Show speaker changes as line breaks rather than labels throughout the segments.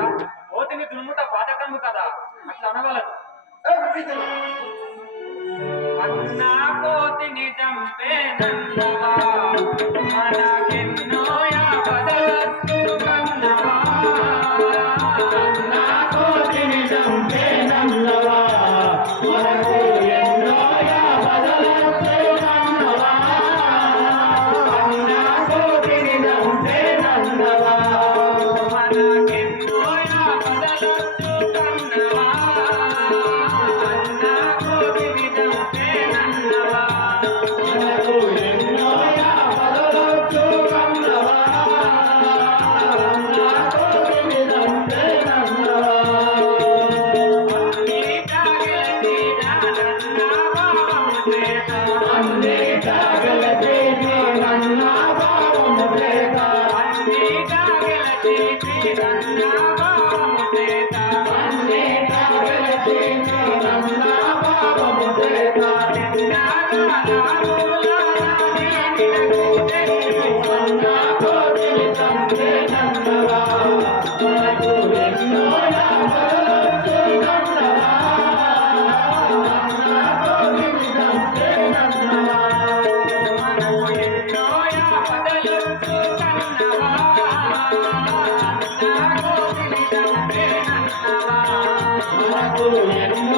బిడ్డ కోతిని దులుముట పాతకము కదా? అట్లా అనగలదు అన్నా కోతిని చంపేనందవా మనకెన్నో
Oh,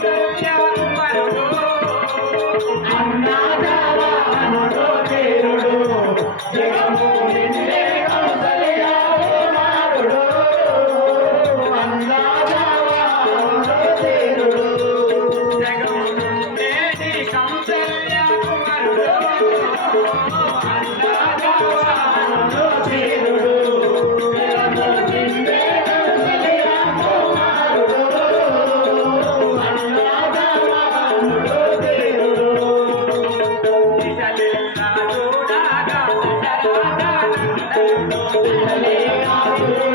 Yeah. കാത്തിടണേ കാത്തിടണേ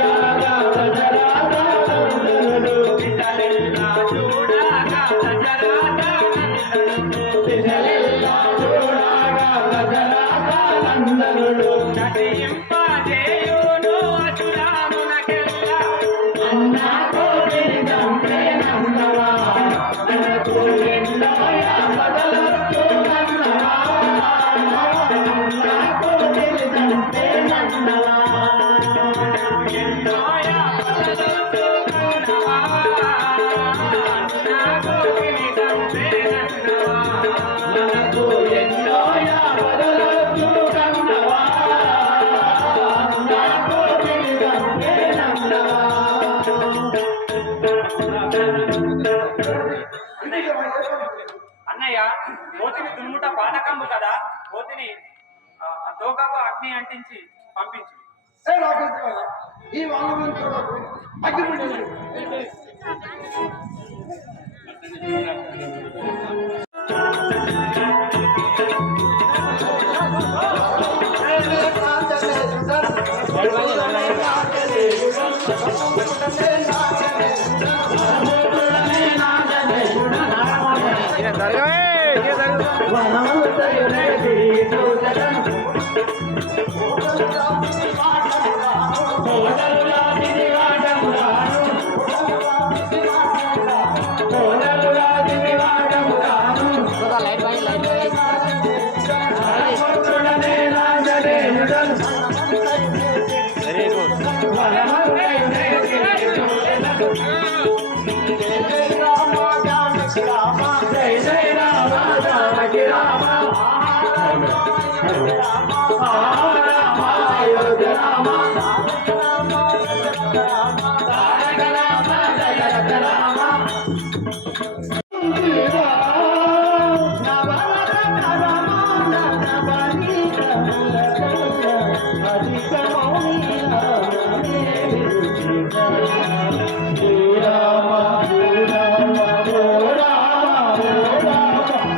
అన్నయ్య కోతిని దునుముట పానకంబు కదా కోతిని తోకపు అగ్ని అంటించి పంపించు.
ఏ రాకేశ్వర ఈ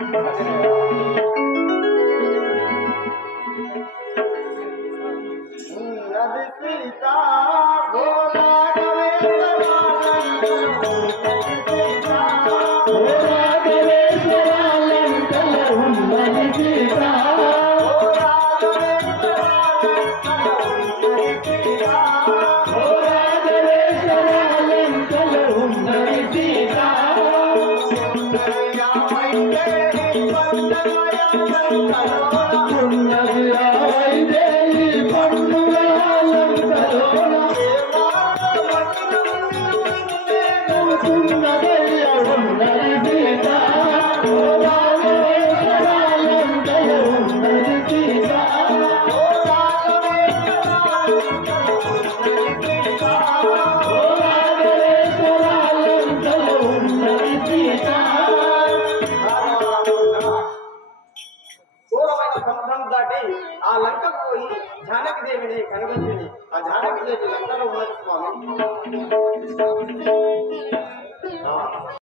Gracias.